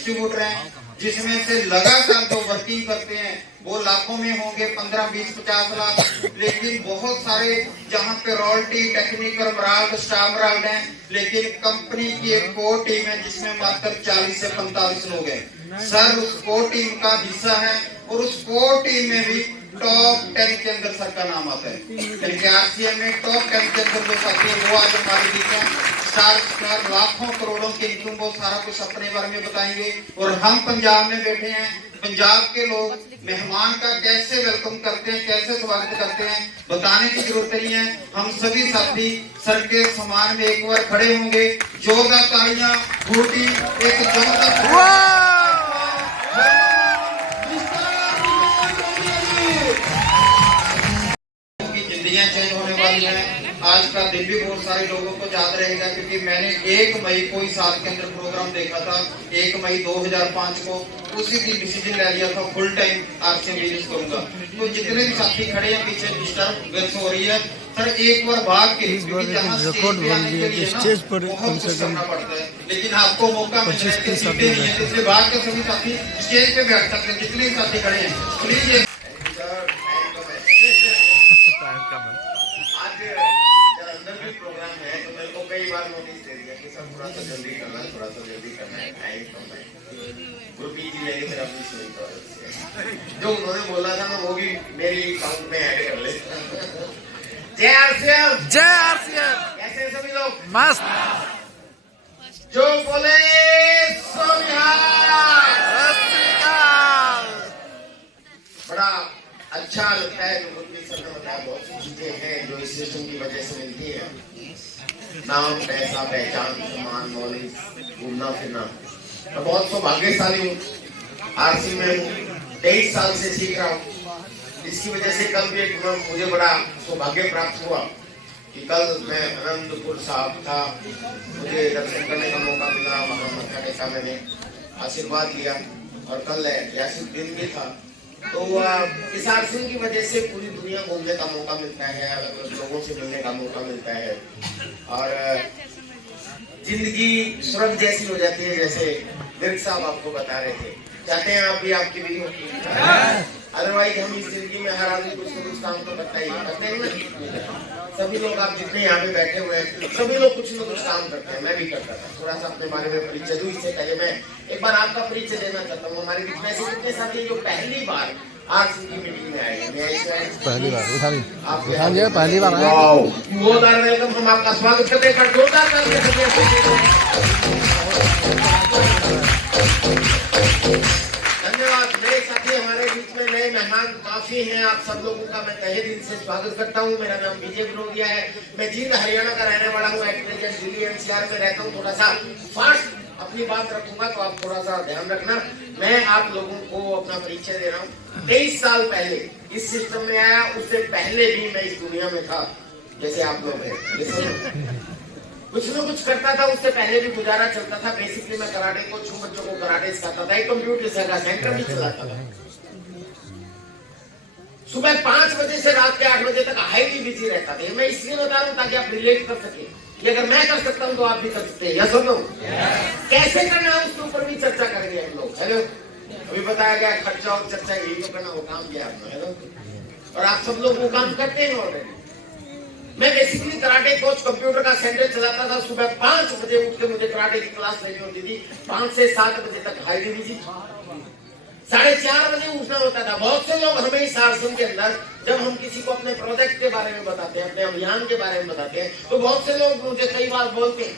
Distributor हैं, जिसमें से लगातार जो वर्किंग करते हैं वो लाखों में होंगे, 15, 20, 50 लाख। लेकिन बहुत सारे जहां पे रॉयल्टी, टेक्निकल मराल्ड, स्टाफ मराल्ड हैं, लेकिन कंपनी की एक कोर टीम है जिसमें मात्र 40 से 45 लोग हैं। सर उस कोर टीम का हिस्सा है और उस कोर टीम में भी टॉप 10 के अंदर सर का नाम आता है। यानी आरसीएम में टॉप 10 के अंदर जो साथी है वो आज हमारे बीच हैं। स्टार लाखों करोड़ों की इनकम, वो सारा कुछ अपने बारे में बताएंगे। और हम पंजाब में बैठे हैं, पंजाब के लोग मेहमान का कैसे वेलकम करते हैं, कैसे स्वागत करते हैं, बताने की जरूरत नहीं है। हम सभी साथी सर के सम्मान में एक बार खड़े होंगे। जोरदार तालियां, फूटी एक जबरदस्त चेंज होने वाली है। आज का दिन भी बहुत सारे लोगों को याद रहेगा, क्योंकि मैंने 1 मई को इस साल के अंदर प्रोग्राम देखा था। 1 मई 2005 को उसी दिन डिसीजन ले लिया था फुल टाइम आरसीएम यूज करूंगा। तो जितने भी साथी खड़े हैं पीछे डिस्टर्बेंस हो रही है, सर एक बार भाग के स्टेज पर कम से कम पड़ता है, लेकिन आपको मौका मिल रहा है इसलिए भाग के सभी साथी स्टेज पे बैठ सकते हैं। जितने भी साथी खड़े हैं प्लीज प्रोग्राम है, तो मेरे को कई बार नोटिस दे दिया कि सब थोड़ा सा जल्दी करना है, थोड़ा सा जल्दी करना है, टाइम कम है। ग्रुपी जी मेरी तरफ भी सुनी तो जो उन्होंने बोला था ना वो भी मेरी अकाउंट में ऐड कर ले। जय आरसीएम, जय आरसीएम। कैसे सभी लोग? मस्त। जो बोले सो निहाल। बड़ा अच्छा लगता है। सर ने बताया बहुत सी चीजें हैं जो इस सिस्टम की वजह से मिलती है। नाम, पैसा, पहचान, सम्मान, नॉलेज, घूमना फिरना। मैं बहुत सौभाग्यशाली हूँ, आरसी में हूँ, 23 साल से सीख रहा हूँ। इसकी वजह से कल भी एक मुझे बड़ा सौभाग्य प्राप्त हुआ कि कल मैं आनंदपुर साहब था, मुझे दर्शन करने का मौका मिला, वहाँ मत्था टेका, मैंने आशीर्वाद लिया। और कल ऐसे दिन भी था, तो इस आरसीएम की वजह से पूरी दुनिया घूमने का मौका मिलता है, अलग अलग लोगों से मिलने का मौका मिलता है और जिंदगी स्वर्ग जैसी हो जाती है, जैसे विर्क साहब आपको बता रहे थे। चाहते हैं आप भी आपकी वीडियो की? अदरवाइज हम इस जिंदगी में हर आदमी कुछ न कुछ काम तो करता ही करते हैं ना। सभी लोग आप जितने यहाँ पे बैठे हुए हैं, सभी लोग कुछ न कुछ काम करते हैं। मैं भी करता था। थोड़ा सा अपने बारे में परिचय दूं, इससे पहले मैं एक बार आपका परिचय देना चाहता हूँ। हमारे बीच में ऐसे कितने साथी जो पहली बार आरसी की मीटिंग में आए? पहली बार आप पहली बार आए। जोरदार वेलकम, हम आपका स्वागत करते हैं। जोरदार धन्यवाद। नए साथी हमारे बीच में, नए मेहमान काफी हैं। आप सब लोगों का मैं तहे दिल से स्वागत करता हूं। मेरा नाम विजय विनोदिया है। मैं जींद हरियाणा का रहने वाला हूं। एट प्रेजेंट दिल्ली एनसीआर में रहता हूं। थोड़ा सा फास्ट अपनी बात रखूंगा, तो आप थोड़ा सा ध्यान रखना। मैं आप लोगों को अपना परिचय दे रहा हूँ। 23 साल पहले इस सिस्टम में आया, उससे पहले भी मैं इस दुनिया में था जैसे आप लोग हैं। कुछ न कुछ करता था, उससे पहले भी गुजारा चलता था। बेसिकली मैं कराटे कोच हूँ, बच्चों को कराटे सिखाता था, एक कंप्यूटर सेंटर भी चलाता था। सुबह 5 बजे से रात के 8 बजे तक हाईली बिजी रहता था। मैं इसलिए बता रहा हूँ ताकि आप रिलेट कर सके कि अगर मैं कर सकता हूँ तो आप भी कर सकते हैं। या सुनो, कैसे करना है उसके ऊपर भी चर्चा करेंगे हम लोग। हेलो, अभी बताया गया खर्चा और चर्चा यही तो करना, वो काम किया आपने। हेलो, और आप सब लोग वो काम करते हैं ऑलरेडी। मैं बेसिकली कराटे कोच कंप्यूटर का सेंटर चलाता था। सुबह 5 बजे उठ के मुझे कराटे की क्लास लेनी होती थी। 5 से 7 बजे तक हाईली बिजी, 4:30 बजे उठना होता था। बहुत से लोग हमें इस आश्रम के अंदर, जब हम किसी को अपने प्रोजेक्ट के बारे में बताते हैं, अपने अभियान के बारे में बताते हैं, तो बहुत से लोग मुझे कई बार बोलते हैं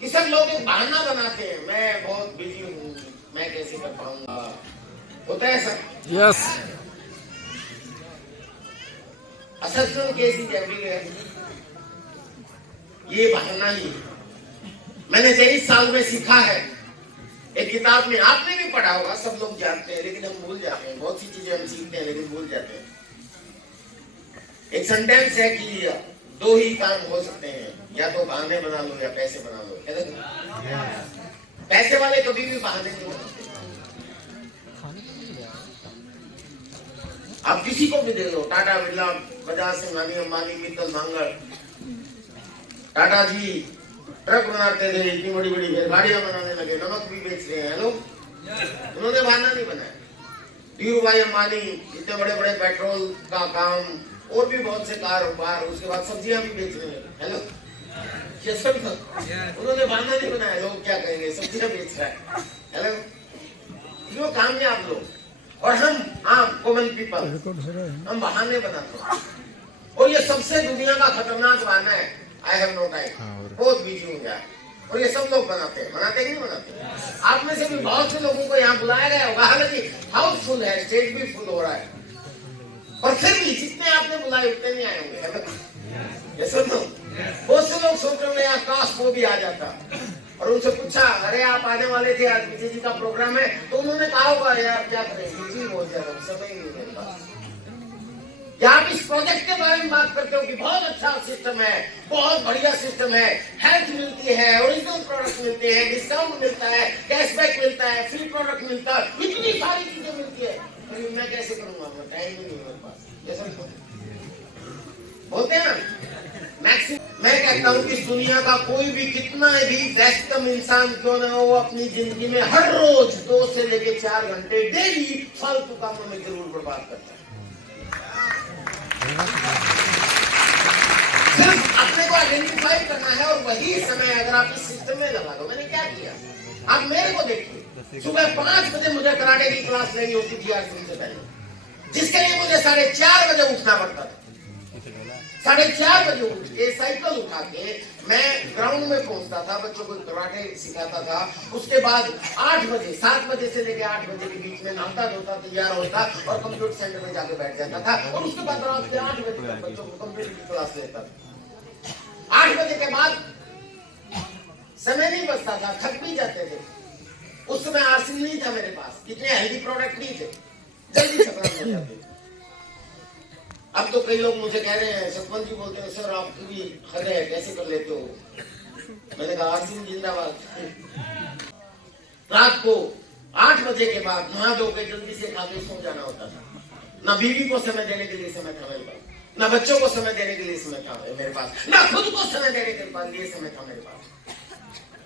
कि सर लोग एक बहाना बनाते हैं, मैं बहुत बिजी हूँ, मैं कैसे कर पाऊंगा। होता है sir? Yes. Assessment cases everywhere, ये बहाना ही मैंने 23 साल में सीखा है। एक किताब में आपने भी पढ़ा होगा, सब लोग जानते हैं, लेकिन हम भूल जाते हैं। बहुत सी चीजें हम सीखते हैं लेकिन भूल जाते हैं। एक सेंटेंस है कि 2 ही काम हो सकते हैं, या तो बहाने बना लो या पैसे बना लो। पैसे वाले कभी भी बहाने नहीं बनाते। आप किसी को भी दे लो, टाटा, बिरला, बजाज, सिंघानी, अंबानी, मित्तल, मांगड़, टाटा जी, ट्रक बनाते थे, इतनी बड़ी बड़ी गाड़ियां बनाने लगे, नमक भी बेच रहे हैं लोग। उन्होंने बहाना नहीं बनाया। धीरूभाई अंबानी इतने बड़े बड़े पेट्रोल का काम और भी बहुत से कारोबार, उसके बाद सब्जियां भी बेच रहे हैं। हेलो, ये सब उन्होंने बहाना नहीं बनाया। लोग क्या कहेंगे, सब्जियां बेच रहा है। हेलो, क्यों कामयाब लोग, और हम आम कॉमन पीपल, हम बहाने बनाते हैं। और ये सबसे दुनिया का खतरनाक बहाना है, आई हैव नो टाइम, बहुत बिजी हूँ यार। और ये सब लोग बनाते हैं, बनाते कि नहीं बनाते? आप में से भी बहुत से लोगों को यहाँ बुलाया गया होगा, हालांकि हाउसफुल है, स्टेज भी फुल हो रहा है, और फिर भी जितने आपने बुलाए उतने नहीं आए होंगे। ये सुनो, बहुत से लोग सोच रहे हैं काश वो भी आ जाता, और उनसे पूछा, अरे आप आने वाले थे, आज विजय जी का प्रोग्राम है, तो उन्होंने कहा होगा यार क्या करें, बिजी हो जाए, समय ही नहीं मेरे पास। या आप इस प्रोजेक्ट के बारे में बात करते हो कि बहुत अच्छा सिस्टम है, बहुत बढ़िया सिस्टम है, हेल्थ मिलती है, ओरिजिनल प्रोडक्ट मिलते हैं, डिस्काउंट मिलता है, कैशबैक मिलता है, फ्री प्रोडक्ट मिलता है, इतनी सारी चीजें मिलती है, तो मैं कैसे करूंगा, टाइम ही नहीं मेरे पास। ये सब बोलते हैं ना। मैं कहता हूँ कि इस दुनिया का कोई भी कितना भी व्यस्तम इंसान क्यों ना हो, अपनी जिंदगी में हर रोज 2 से लेकर 4 घंटे डेली फालतू कामों में जरूर बर्बाद करता है। सिर्फ अपने को आइडेंटिफाई करना है, और वही समय अगर आप इस सिस्टम में लगा दो। मैंने क्या किया, आप मेरे को देखिए, सुबह 5 बजे मुझे कराटे की क्लास लेनी होती थी 8 दिन से पहले, जिसके लिए मुझे 4:30 बजे उठना पड़ता था। 4:30 बजे उठ के साइकिल उठा के मैं ग्राउंड में पहुंचता था, बच्चों को कराटे सिखाता था। उसके बाद 7 बजे से लेकर 8 बजे के बीच में नहाता धोता, तैयार होता और कंप्यूटर सेंटर में जाके बैठ जाता था, और उसके बाद रात के 8 बजे तक बच्चों को कंप्यूटर की क्लास लेता था। 8 बजे के बाद समय नहीं बचता था, थक भी जाते थे। उस समय आरसी नहीं था मेरे पास, इतने हेल्दी प्रोडक्ट नहीं थे, जल्दी थकान हो जाती। अब तो कई लोग मुझे कह रहे हैं, सतवंत जी बोलते हैं, सर आप भी खड़े हैं, कैसे कर लेते हो? मैंने कहा आरसी जिंदाबाद। रात को 8 बजे के बाद नहा धो के जल्दी से खा के सो जाना होता था। ना बीवी को समय देने के लिए समय था मेरे पास, ना बच्चों को समय देने के लिए समय था मेरे पास, ना खुद को समय देने के लिए समय था मेरे पास,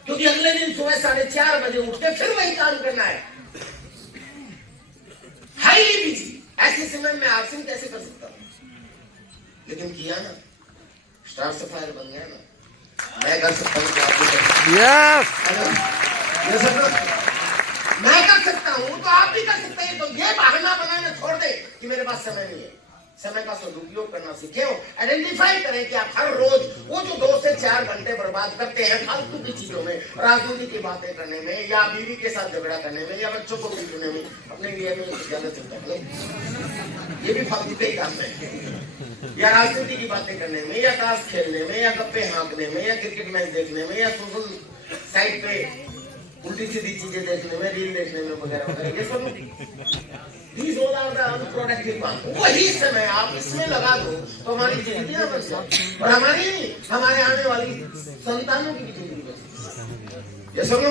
क्योंकि अगले दिन सुबह 4:30 बजे उठ के फिर वही काम करना है। हाईली बिजी, ऐसे समय में आरसी कैसे कर सकता हूं? लेकिन किया ना, स्टार सफायर बन गया ना। मैं कर सकता हूँ, मैं कर सकता हूँ, तो आप भी कर सकते हैं। तो ये बहाना बनाना छोड़ दे कि मेरे पास समय नहीं है। समय का सदुपयोग करना सीखे हो। आइडेंटिफाई करें कि आप हर रोज वो जो 2 से 4 घंटे बर्बाद करते हैं फालतू की चीजों में, राजनीति की बातें करने में, या बीवी के साथ झगड़ा करने में, या बच्चों को पीटने में, अपने लिए ज्यादा चिंता करें, ये भी फालतू के काम है। या राजनीति की बातें करने में, या ताश खेलने में, या गप्पे हाँकने में, या क्रिकेट मैच देखने में, या सोशल साइट पे उल्टी सीधी चीजें देखने में, रील देखने में वगैरह वगैरह, ये सब वही समय आप इसमें लगा दो तो हमारी जिंदगी बच जाए, और हमारी नहीं, हमारे आने वाली संतानों की भी जिंदगी बच जाए। सुनो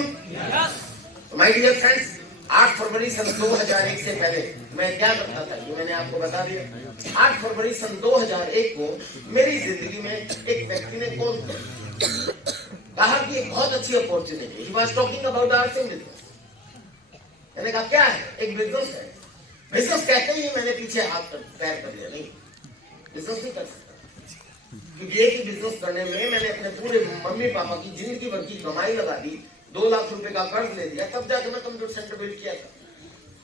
माय डियर फ्रेंड्स, 8 फरवरी सन 2001 से पहले मैं क्या करता था ये मैंने आपको बता दिया। 8 फरवरी सन 2001 को मेरी जिंदगी में एक व्यक्ति ने कॉल किया, कहा कि एक बहुत अच्छी अपॉर्चुनिटी। ही was talking about our business. मैंने कहा क्या है? एक बिजनेस है। बिजनेस कहते ही मैंने पीछे हाथ पैर कर लिया, नहीं बिजनेस नहीं कर सकता, क्योंकि एक ही बिजनेस करने में मैंने अपने पूरे मम्मी पापा की जिंदगी भर की कमाई लगा दी, 2 लाख रुपए का कर्ज ले दिया, तब जाके मैं कंप्यूटर सेंटर बिल्ड किया था।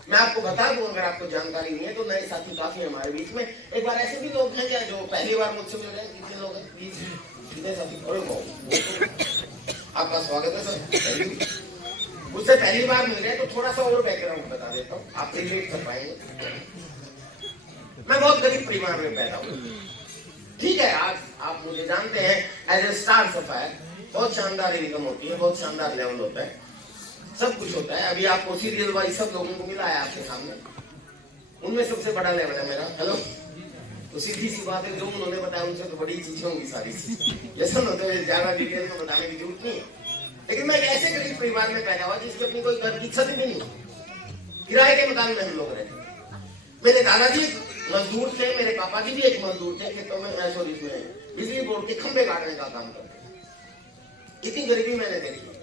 मैं आपको बता दूं, अगर आपको जानकारी नहीं है तो नए साथी काफी है हमारे बीच में। एक बार ऐसे भी लोग हैं क्या जो पहली बार मुझसे मिल रहे हैं? कितने लोग हैं प्लीज? कितने साथी? आपका स्वागत है सर। उससे पहली बार मिल रहे हैं तो थोड़ा सा और बैकग्राउंड बता देता हूँ, आप रिलेट कर पाएंगे। मैं बहुत गरीब परिवार में पैदा हुआ, ठीक है। आज आप मुझे जानते हैं एज ए स्टार सफायर, बहुत शानदार इनकम होती है, बहुत शानदार लेवल होता है, सब कुछ होता है। अभी आपको सीरियल वाइज सब लोगों को मिला है आपके सामने, उनमें सबसे बड़ा लेवल है मेरा। हेलो, तो सीधी सी बात है, जो उन्होंने बताया उनसे तो बड़ी चीजें होंगी सारी, लेकिन होते हुए ज्यादा डिटेल में बताने की जरूरत नहीं है। लेकिन मैं एक ऐसे गरीब परिवार में पैदा हुआ जिसकी अपनी कोई घर की छत भी नहीं, किराए के मकान में हम लोग रहते। मेरे दादाजी मजदूर थे, मेरे पापा जी भी एक मजदूर थे, खेतों में बिजली बोर्ड के खंभे काटने का काम करते। इतनी गरीबी मैंने देखी।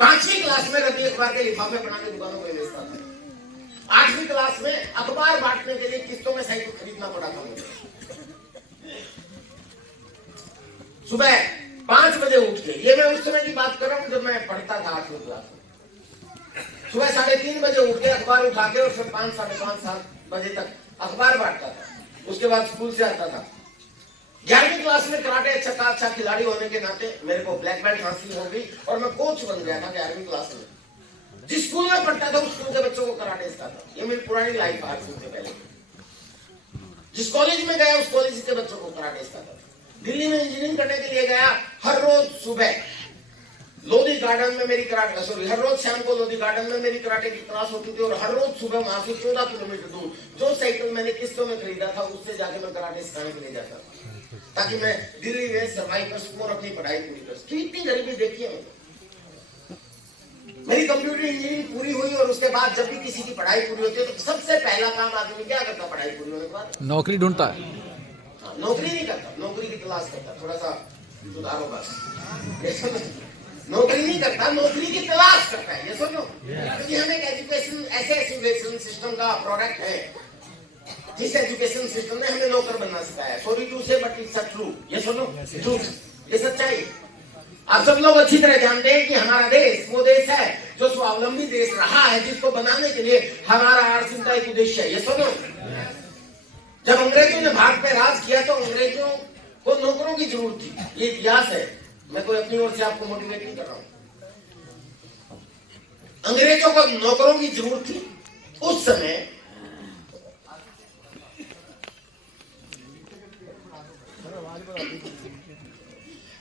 5वीं क्लास में रबी अखबार के लिफाफे बना के दुकानों में बेचता था। 8वीं क्लास में अखबार बांटने के लिए किस्तों में साइकिल खरीदना पड़ा था मुझे। सुबह 5 बजे उठ के, ये मैं उस समय की बात कर रहा हूँ जब मैं पढ़ता था 8वीं क्लास में। सुबह 3:30 बजे उठ के अखबार उठा के और फिर 5, 5:30, 7 बजे तक अखबार बांटता था। उसके बाद स्कूल से आता था। 11वीं क्लास में कराटे अच्छा खिलाड़ी होने के नाते मेरे को ब्लैक बेल्ट हासिल हो गई और मैं कोच बन गया था 11वीं क्लास में। जिस स्कूल में पढ़ता था उस स्कूल के बच्चों को कराटे सिखाता था। ये मेरी पुरानी लाइफ 8 साल से पहले। जिस कॉलेज में गया उस कॉलेज के बच्चों को कराटे सिखाता था। दिल्ली में इंजीनियरिंग करने के लिए गया। हर रोज सुबह लोधी गार्डन में मेरी कराटे, हर रोज शाम को लोधी गार्डन में मेरी कराटे की क्लास होती थी और हर रोज सुबह वहां से 14 किलोमीटर दूर जो साइकिल मैंने किस्तों में खरीदा था उससे जाके मैं कराटे सिखाने के लिए जाता था, ताकि मैं दिल्ली में सर्वाइव कर सकूं और अपनी पढ़ाई पूरी कर सकूं। इतनी गरीबी देखी है मेरी। कंप्यूटर इंजीनियरिंग पूरी हुई और उसके बाद जब भी किसी की पढ़ाई पूरी होती है तो सबसे पहला काम आदमी क्या करता पढ़ाई पूरी होने के बाद? नौकरी ढूंढता है। नौकरी नहीं करता, नौकरी की तलाश करता। थोड़ा सा सुधारो बस। नौकरी नहीं करता, नौकरी की तलाश करता है। ये सुनो, क्योंकि हम एक एजुकेशन, ऐसे एजुकेशन सिस्टम का प्रोडक्ट है जिस एजुकेशन सिस्टम ने हमें नौकर बनना सिखाया। सॉरी टू से बट इट्स ट्रू। ये सुनो, ये सच्चाई। आप सब लोग अच्छी तरह जानते हैं कि हमारा देश वो देश है जो स्वावलंबी देश रहा है, जिसको बनाने के लिए हमारा आर्थिक का एक उद्देश्य है। ये सुनो, जब अंग्रेजों ने भारत पे राज किया तो अंग्रेजों को नौकरों की जरूरत थी। ये इतिहास है, मैं कोई अपनी ओर से आपको मोटिवेट नहीं कर रहा हूं। अंग्रेजों को नौकरों की जरूरत थी उस समय।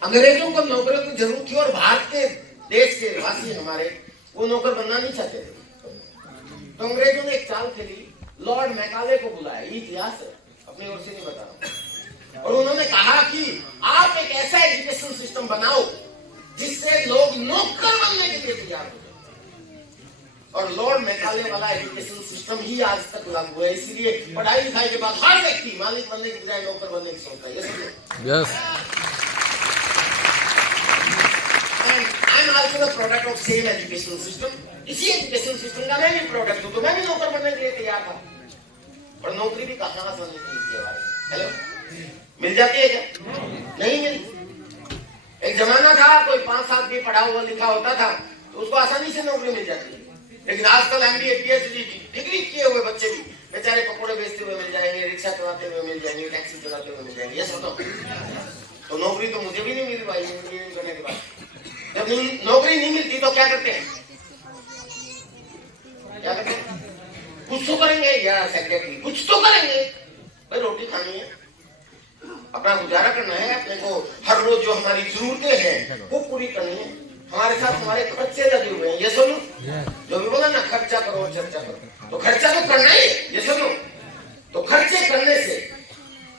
अंग्रेजों को नौकरों की जरूरत थी और भारत के देश के वासी हमारे वो नौकर बनना नहीं चाहते थे। तो अंग्रेजों ने एक चाल खेली, लॉर्ड मैकाले को बुलाया। ये इतिहास है, अपनी ओर से नहीं बता रहा। और उन्होंने कहा कि आप एक ऐसा एजुकेशन सिस्टम बनाओ जिससे लोग नौकर बनने के लिए तैयार हो जाए। और लॉर्ड मैकाले वाला एजुकेशन सिस्टम ही आज तक लागू है। इसलिए पढ़ाई लिखाई के बाद हर व्यक्ति मालिक बनने के बजाय नौकर बनने की सोचता है। I'm also the product of same educational system. इसी एजुकेशन सिस्टम का मैं भी प्रोडक्ट हूँ, तो मैं भी नौकर बनने के लिए तैयार था। और नौकरी भी कहाँ आसानी से मिलती है भाई? हेलो, मिल जाती है क्या? नहीं मिलती। एक जमाना था कोई 5 साल भी पढ़ा हुआ लिखा होता था तो उसको आसानी से नौकरी मिल जाती है। लेकिन आजकल MBA PhD डिग्री किए हुए बच्चे भी बेचारे पकौड़े बेचते हुए मिल जाएंगे, रिक्शा चलाते हुए मिल जाएंगे, टैक्सी चलाते हुए मिल जाएंगे। ये सोचो, तो नौकरी तो मुझे भी नहीं मिली भाई इंजीनियरिंग करने के बाद। जब नौकरी नहीं मिलती तो क्या करते हैं? क्या करते हैं? कुछ तो करेंगे या सेक्रेटरी, कुछ तो करेंगे भाई। रोटी खानी है, अपना गुजारा करना है, अपने को हर रोज जो हमारी जरूरतें हैं वो पूरी करनी है। हमारे साथ हमारे खर्चे लगे हुए हैं। ये सुनो, जो भी बोला ना खर्चा करो चर्चा करो, तो खर्चा तो करना ही है। ये सुनो, तो खर्चे करने से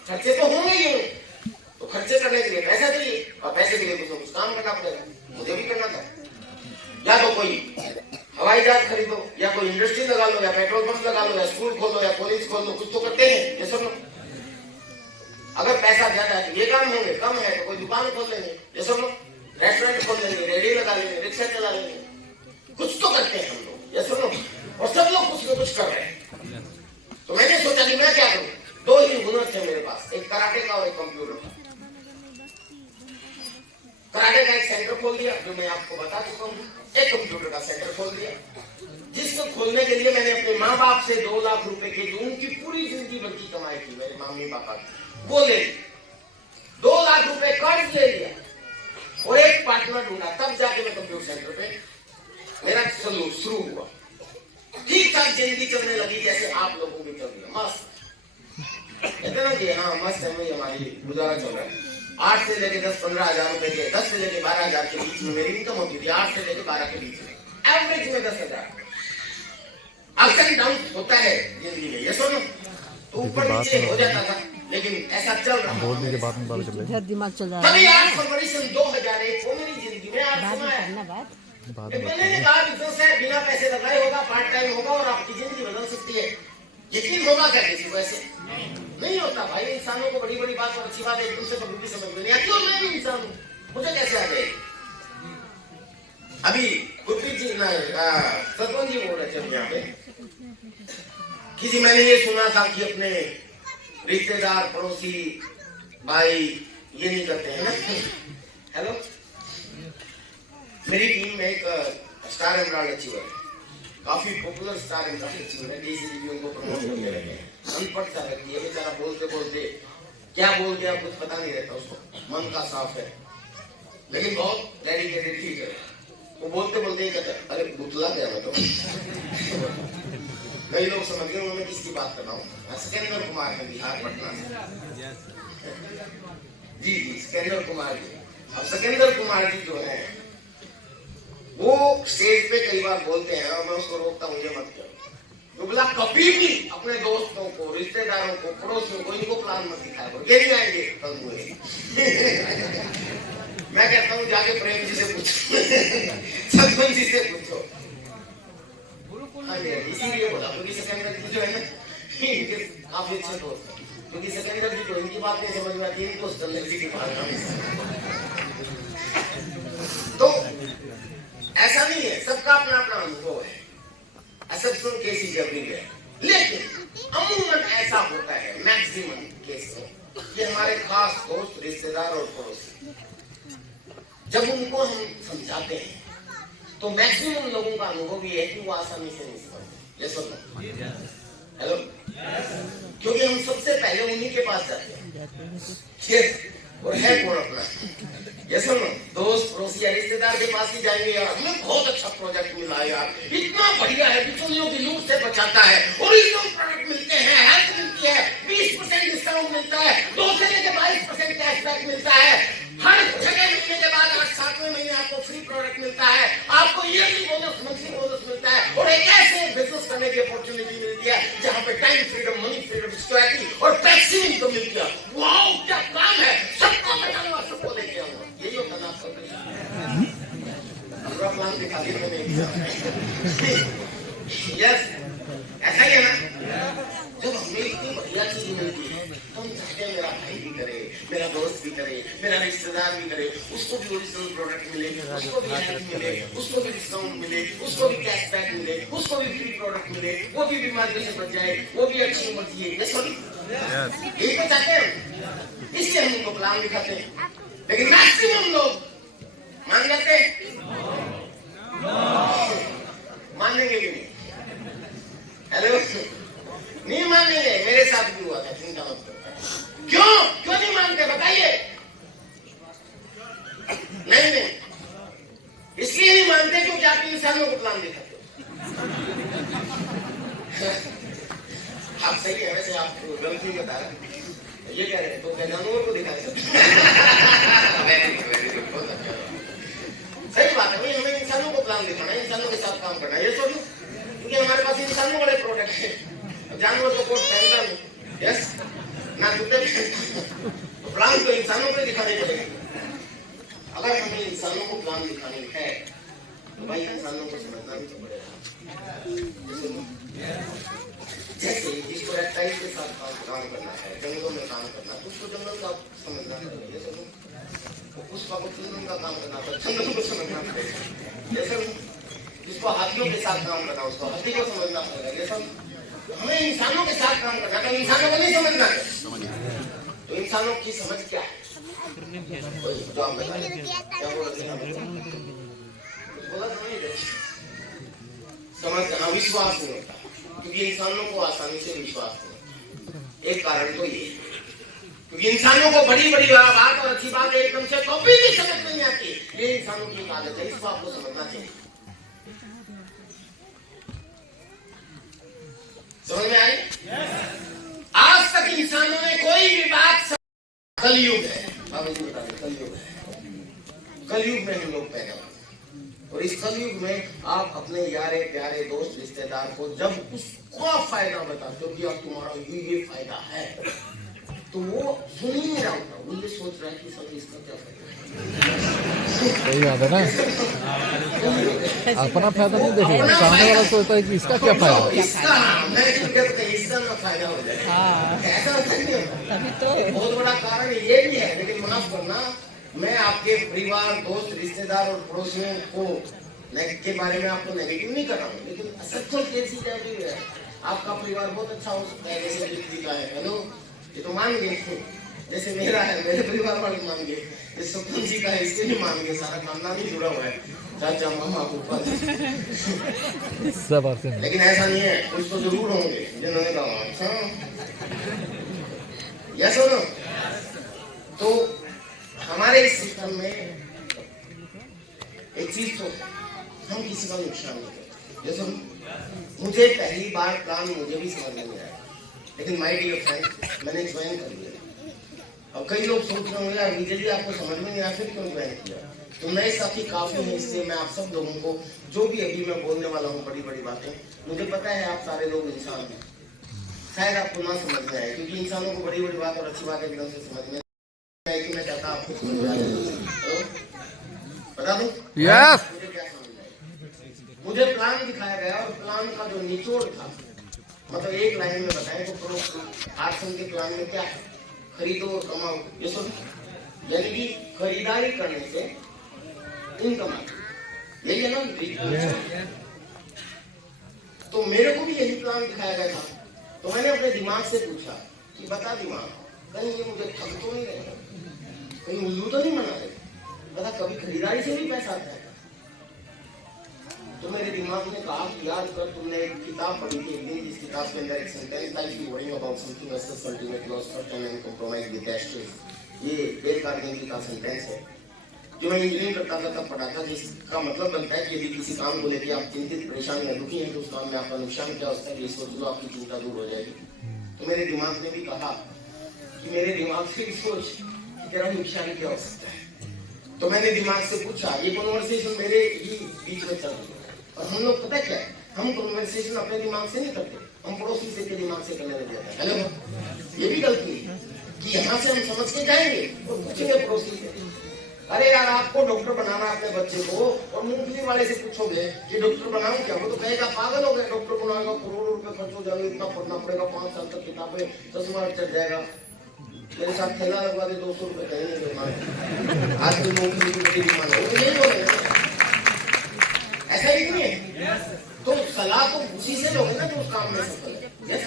खर्चे तो होंगे ही होंगे। तो खर्चे करने के लिए पैसा चाहिए और पैसे के लिए कुछ काम करना पड़ेगा। मुझे भी करना था। या तो कोई हवाई जहाज खरीदो, या कोई इंडस्ट्री लगा लो, या पेट्रोल पंप लगा लो, या स्कूल खोल लो, या कॉलेज खोल लो, कुछ तो करते हैं। ये सुनो, अगर पैसा ज्यादा है तो ये काम होंगे, कम है तो कोई दुकान खोल लेंगे। ये सुनो, रेस्टोरेंट खोल लेंगे, रेडी लगा लेंगे, रिक्शा चला लेंगे, कुछ तो करते हैं हम लोग। ये सुनो, और सब लोग कुछ न कुछ कर रहे हैं। तो मैंने सोचा कि मैं क्या करूं। 2 ही हुनर थे मेरे पास, एक कराटे का और एक कंप्यूटर का। कराटे का एक सेंटर खोल दिया जो मैं आपको बता चुका हूँ, एक कंप्यूटर का सेंटर खोल दिया, जिसको खोलने के लिए मैंने अपने माँ बाप से 2 लाख रुपए की, जो उनकी पूरी जिंदगी भर की कमाई थी, मेरे मम्मी पापा की, वो ले ली। 2 लाख रुपए कर्ज ले लिया और एक पार्टनर ढूंढा, तब जाके मैं कंप्यूटर सेंटर पे मेरा शुरू हुआ। ठीक ठाक जिंदगी चलने लगी जैसे आप लोगों की चल रही है, मस्त। इतना कि हाँ मस्त है, हमारी गुजारा चल रहा है। 8 से लेके 10-15 हजार रुपए के, 10 से लेके 12 हजार के बीच में मेरी इनकम होती थी। 8 से लेके 12 के बीच में, एवरेज में 10,000। अप्स एंड डाउन होता है जिंदगी में। ये सुनो, तो ऊपर नीचे हो जाता था, लेकिन ऐसा चल रहा है। बोलने के बाद में बात चल रही है, दिमाग चल रहा है। 8 फरवरी सन 2001 को मेरी जिंदगी में आज सुना है। मैंने कहा बिजनेस है, बिना पैसे लगाए होगा, पार्ट टाइम होगा और आपकी जिंदगी बदल सकती है। यकीन होगा क्या किसी को? ऐसे नहीं होता भाई। इंसानों को बड़ी बड़ी बात और अच्छी बात एक दूसरे को भी समझ में नहीं आती। और मैं भी इंसान हूँ, मुझे कैसे आ जाएगी? अभी गुरप्रीत जी ना सतवन जी बोल रहे थे यहाँ पे किसी मैंने ये सुना था कि अपने रिश्तेदार पड़ोसी भाई ये नहीं करते हैं ना। हेलो, मेरी टीम में एक स्टार एमराल्ड अचीवर है, काफी पॉपुलर स्टार एमराल्ड अचीवर है, डीसीजी उनको प्रमोट करने लगे हैं। अनपढ़ सा व्यक्ति है बेचारा, बोलते बोलते क्या बोल गया कुछ पता नहीं रहता उसको, मन का साफ है लेकिन बहुत डेडिकेटेड टीचर है। वो बोलते बोलते ही कहता अरे बुतला गया मैं तो। कई लोग समझ गए मैं किसकी बात कर रहा हूँ। सिकंदर कुमार है, बिहार पटना से। जी जी सिकंदर कुमार जी। अब सिकंदर कुमार जी जो है वो स्टेज पे कई बार बोलते हैं और मैं उसको रोकता हूँ, ये मत करो। तो बोला कभी भी अपने दोस्तों को, रिश्तेदारों को, पड़ोसियों को इनको प्लान मत दिखाया करो, ये नहीं आएंगे कल हुए। मैं कहता हूँ जाके प्रेम जी से पूछो, सतवन जी से पूछो। हाँ जी, इसीलिए बोला क्योंकि सिकंदर जी जो है ना इनके काफी अच्छे दोस्त हैं, क्योंकि सिकंदर जी को इनकी बात नहीं समझ में आती, इनको सिकंदर जी की बात तो ऐसा नहीं है, सबका अपना अपना अनुभव है, एक्सेप्शन केसेस एवरीवेयर, लेकिन अमूमन ऐसा होता है मैक्सिमम केस में कि हमारे खास दोस्त, रिश्तेदार और पड़ोसी जब उनको हम समझाते हैं तो मैक्सिमम लोगों का अनुभव ये है कि वो आसानी से नहीं समझते। ये सुनो, हेलो, क्योंकि हम सबसे पहले उन्हीं के पास जाते हैं और है कौन अपना, ये सुनो, दोस्त पड़ोसी या रिश्तेदार के पास ही जाएंगे, यार हमें बहुत अच्छा प्रोजेक्ट मिला है यार, इतना बढ़िया है, बिचौलियों की लूट से बचाता है, ओरिजिनल प्रोडक्ट मिलते हैं, हेल्प मिलती है, 20% डिस्काउंट मिलता है, 2 से लेकर 22% कैशबैक मिलता है, हर जगह मिलने के बाद 8-7वें महीने आपको फ्री प्रोडक्ट मिलता है, आपको ईयरली बोनस, मंथली बोनस मिलता है और एक ऐसे बिजनेस करने की अपॉर्चुनिटी मिलती है जहां पे time freedom, money freedom, security और टैक्सी इनकम मिलती है। वाओ क्या काम है, सबको बचाने वाला सबको लेके आऊंगा, यही होता है आपका पूरा प्लान दिखा दिया मैंने। यस, ऐसा ही है ना, जब हमें इतनी बढ़िया चीज मिलती है तो हम चाहते हैं मेरा भाई भी करे, मेरा दोस्त भी करे, मेरा रिश्तेदार भी करे, उसको भी ओरिजिनल प्रोडक्ट मिले, उसको भी हेल्प मिले, उसको भी डिस्काउंट मिले, उसको भी कैशबैक मिले, उसको भी फ्री प्रोडक्ट मिले, वो भी बीमारियों से बच जाए, वो भी अच्छी उम्र जिए। ये सॉरी यही तो चाहते हैं, इसलिए हम उनको प्लान दिखाते हैं, लेकिन मैक्सिमम लोग मान जाते हैं, मानेंगे भी नहीं। हेलो, नहीं मानेंगे, मेरे साथ भी हुआ था, चिंता मत करो। क्यों नहीं मानते बताइए? नहीं, इसलिए नहीं मानते क्योंकि आप इंसानों को प्लान दिखाते हो। आप सही है, वैसे आप गलती बता रहे हैं, ये कह रहे हैं तो क्या जानवरों को दिखा सकते? बहुत अच्छा, सही बात है भाई, हमें इंसानों को प्लान दिखाना है, इंसानों के साथ काम करना है, ये सोचो, क्योंकि हमारे पास इंसानों वाले प्रोडक्ट है, जानवर को कोट पहनता नहीं, यस ना जूते पहनता, तो प्लान तो इंसानों को दिखाने पड़ेगा। अगर हमें इंसानों को प्लान दिखानी है तो भाई इंसानों को समझना भी तो पड़ेगा। जैसे जिसको रेप्टाइल के साथ काम करना है, जंगलों में काम करना है, उसको जंगल का समझना पड़ेगा, पुष्पा को चंदन का काम करना था, चंदन को समझना पड़ेगा। जैसे जिसको हाथियों के साथ काम करना, उसको हाथी को समझना पड़ेगा। ये सब हमें इंसानों के साथ काम करना, तो इंसानों को नहीं समझना है, तो इंसानों की समझ क्या है? जो आप बताइए क्या बोल रहे हैं? समझ, विश्वास नहीं होता, क्योंकि इंसानों को आसानी से विश्वास नहीं। एक कारण तो ये, क्योंकि इंसानों को बड़ी बड़ी बात और अच्छी बात एकदम से कभी भी समझ नहीं आती, ये इंसानों की आदत है, इसको आपको समझना चाहिए। समझ में आई? आज तक इंसानों ने कोई भी बात, कलयुग है, बाबा जी बता रहे कलयुग है, कलयुग में हम लोग पैदा हुए और इस कलयुग में आप अपने यारे प्यारे दोस्त रिश्तेदार को जब उसका फायदा बताते हो कि अब तुम्हारा ये फायदा है, तो वो सुन ही नहीं रहा होता, वो ये सोच रहा है कि सब इसका क्या फायदा है। सही बात है ना, अपना फायदा नहीं देखेगा, सामने वाला सोचता है कि इसका क्या फायदा, इसका ना फायदा हो जाए, ऐसा नहीं होता। बहुत बड़ा कारण ये भी है, लेकिन माफ करना, मैं आपके परिवार, दोस्त, रिश्तेदार और पड़ोसियों को के बारे में आपको नेगेटिव नहीं कर रहा हूँ, लेकिन असफल कैसी नेगेटिव है। आपका परिवार बहुत अच्छा हो सकता है, जैसे जी का है, हेलो, ये तो मान गए, जैसे मेरा है, मेरे परिवार वाले मान गए, इस स्वप्न जी का है, इसके भी मान गए, सारा खानदान ही जुड़ा हुआ है, चाचा मामा ऊपर। लेकिन ऐसा नहीं है, कुछ तो जरूर होंगे जिन्होंने कहा अच्छा यस हो ना। तो हमारे इस सिस्टम में एक चीज तो हम किसी का नुकसान नहीं करते। जैसे मुझे पहली बार प्लान मुझे भी समझ में नहीं आया, लेकिन माय डियर फ्रेंड मैंने ज्वाइन कर लिया। अब कई लोग सोच रहे होंगे यार विजय जी आपको समझ में नहीं आया फिर क्यों ज्वाइन किया। तो नए साथी काफी है, इसलिए मैं आप सब लोगों को जो भी अभी मैं बोलने वाला हूँ बड़ी बड़ी बातें, मुझे पता है आप सारे लोग इंसान हैं, शायद आपको ना समझ में आए, क्योंकि इंसानों को बड़ी बड़ी बात और अच्छी बात एकदम से समझ में आए कि मैं चाहता आपको समझ में आए। बता दूं यस मुझे क्या समझ में आया। मुझे प्लान दिखाया गया और प्लान का जो निचोड़ था, मतलब एक लाइन में बताएं तो आर्सन के प्लान में क्या है, खरीदो और कमाओ, ये सुन, यानी कि खरीदारी करने से इनकम आती, यही है ना। तो मेरे को भी यही प्लान दिखाया गया था, तो मैंने अपने दिमाग से पूछा कि बता दिमाग, कहीं ये मुझे ठग तो नहीं रहे, कहीं उल्लू तो नहीं बना रहे, बता कभी खरीदारी से भी पैसा आता है। तो मेरे दिमाग ने कहा कि यार कर तुमने एक किताब पढ़ी थी एक दिन, जिस किताब के अंदर एक सेंटेंस था, if you worrying about something else the ultimate loss for time and compromise with एस्ट्रिस। ये डेल कार्नेगी का सेंटेंस है जो मैं इंजीनियरिंग करता था तब पढ़ा था, जिसका मतलब बनता है कि यदि किसी काम को लेकर आप चिंतित परेशान या दुखी हैं तो उस काम में आपका नुकसान क्या होता है, ये सोच लो आपकी चिंता दूर हो जाएगी। तो मेरे दिमाग ने भी कहा कि मेरे दिमाग से भी सोच तेरा नुकसान क्या हो सकता है। तो मैंने दिमाग से पूछा, ये कन्वर्सेशन मेरे ही बीच में चल रही है, और हम लोग पता क्या है, हम कन्वर्सेशन अपने दिमाग से नहीं करते, हम पड़ोसी से के दिमाग से करने लग जाते हैं। हेलो, ये भी गलती है कि यहाँ से हम समझ के जाएंगे और पूछेंगे पड़ोसी से, अरे यार आपको डॉक्टर बनाना अपने बच्चे को, और मूंगफली वाले से पूछोगे कि डॉक्टर बनाऊं क्या, वो तो कहेगा पागल हो गया, डॉक्टर बनाएगा करोड़ों रुपए खर्च हो जाएगा, इतना पढ़ना पड़ेगा, 5 साल तक किताबें, चश्मा चढ़ जाएगा, मेरे साथ ठेला लगवा दे 200 रुपए कहीं नहीं देना, आज भी मूंगफली की बड़ी डिमांड है, वो यही बोलेगा, ऐसा ही नहीं है। तो सलाह तो उसी से लोगे ना जो उस काम में सफल है। यस,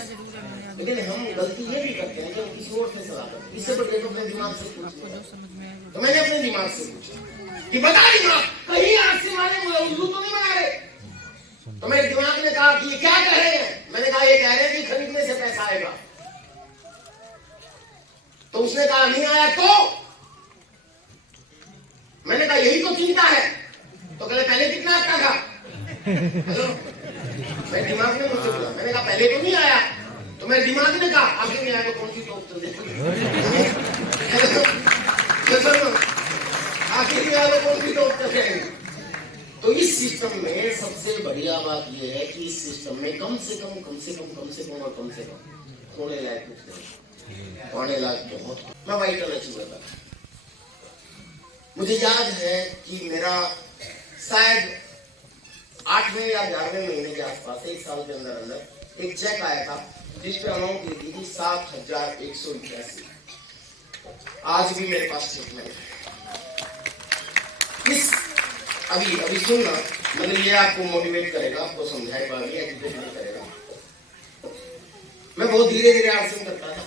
लेकिन हम गलती ये भी करते हैं कि हम किसी और से सलाह करते हैं, इससे बढ़िया तो अपने दिमाग से पूछते। तो मैंने अपने दिमाग से पूछा कि बता दिमाग कहीं आरसी वाले उल्लू तो नहीं बना रहे। तो मेरे दिमाग ने कहा कि ये क्या कह रहे हैं, मैंने कहा ये कह रहे हैं कि खरीदने से पैसा आएगा। तो उसने कहा नहीं आया तो मैंने कहा यही तो चिंता है। तो कहले पहले कितना आता था। हेलो, मेरे दिमाग ने मुझसे बोला, मैंने कहा पहले तो नहीं आया। तो मेरे दिमाग ने कहा आगे नहीं आया तो कौन सी टॉप चल आखिर नहीं आया तो कौन सी टॉप चल जाएगी। तो इस सिस्टम में सबसे बढ़िया बात यह है कि इस सिस्टम में कम से कम खोने लायक कुछ नहीं, पाने लायक बहुत। मैं वाइटल अचीवर था। मुझे याद है कि मेरा शायद 8वें या 11वें महीने के आसपास, 1 साल के अंदर एक चेक आया था जिस पे अमाउंट लिखी थी 7,181। आज भी मेरे पास चेक नहीं है। अभी सुनना, मतलब ये आपको मोटिवेट करेगा, आपको समझाएगा, भी एजुकेट नहीं करेगा। मैं बहुत धीरे धीरे आसन करता था,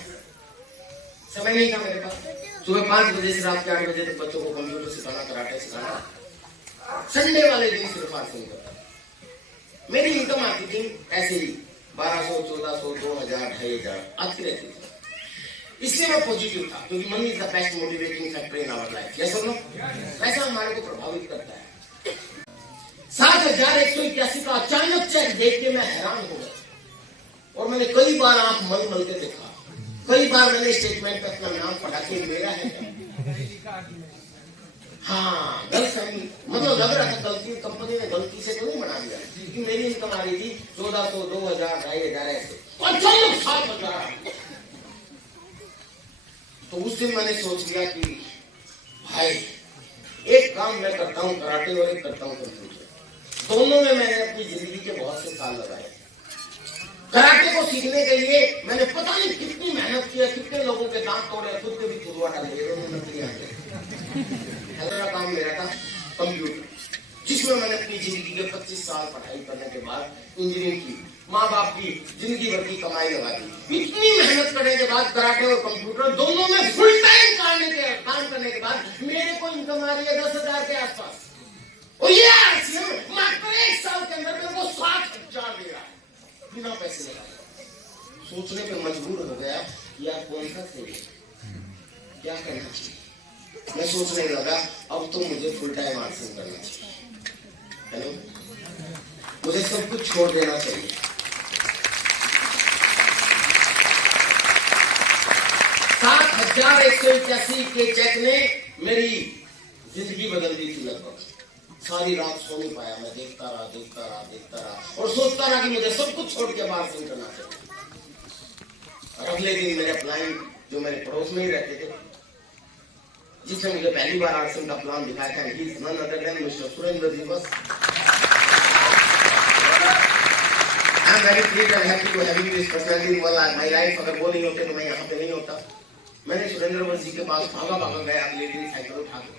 समय नहीं था मेरे पास। सुबह 5 बजे से रात के 8 बजे तक बच्चों को कंप्यूटर सिखाना, कराटे सिखाना। संडे वाले दिन सिर्फ आसन करता। मेरी इनकम आती थी ऐसे ही 1200, 1400, 2000, 2500 आती रहती थी। इसलिए मैं पॉजिटिव था, क्योंकि money is the best motivating factor in our life. Yes और नो? पैसा हमारे को प्रभावित करता है। 7,181 का अचानक चेक देख के मैं हैरान हो गया, और मैंने कई बार आंख मल मल के देखा। कई बार मैंने स्टेटमेंट पे अपना नाम पढ़ा कि मेरा है क्या? हाँ, गलत फहमी, मतलब लग रहा था गलती कंपनी ने गलती से तो नहीं बना दिया, क्योंकि मेरी इनकम आ रही थी 1400, 2000, 2500 ऐसे, अचानक 7,000। तो उस दिन मैंने सोच लिया कि भाई एक काम मैं करता हूँ कराटे और एक करता हूँ कंप्यूटर। दोनों में मैंने अपनी जिंदगी के बहुत से साल लगाए। कराटे को सीखने के लिए मैंने पता नहीं कितनी मेहनत की है, कितने लोगों के दांत तोड़े, खुद के भी खुदवा डाले। मेरा काम मेरा था कंप्यूटर, जिस जिसमें मैंने अपनी जिंदगी के 25 साल पढ़ाई करने के बाद इंजीनियरिंग की, माँ बाप की जिंदगी भर की कमाई लगा दी, इतनी मेहनत करने के बाद कराटे और कंप्यूटर दोनों में फुल टाइम काम करने के बाद मेरे को इनकम आ रही है 10,000 के आसपास। और ये मात्र 1 साल के अंदर मेरे को 60,000 दे रहा है बिना पैसे लगाए। सोचने पे मजबूर हो गया यार कौन सा सही है, क्या करना चाहिए। मैं सोचने लगा अब तो मुझे फुल टाइम आर्ट्स करना चाहिए, हेलो, मुझे सब कुछ छोड़ देना चाहिए। 7,181 के चेक ने मेरी जिंदगी बदल दी थी लगभग। सारी रात सो नहीं पाया, मैं देखता रहा और सोचता रहा कि मुझे सब कुछ छोड़ के बाहर से करना चाहिए। और अगले दिन मेरे क्लाइंट जो मेरे पड़ोस में ही रहते थे, जिसने मुझे पहली बार आर्ट्स का प्लान दिखाया था, he is none other than mister Surendra ji बस। I am very pleased and happy to have this personality in my life. अगर वो नहीं होते तो मैं यहाँ पे नहीं होता। मैंने सुरेंद्र बस जी के पास भागा गया अगले दिन साइकिल उठा के,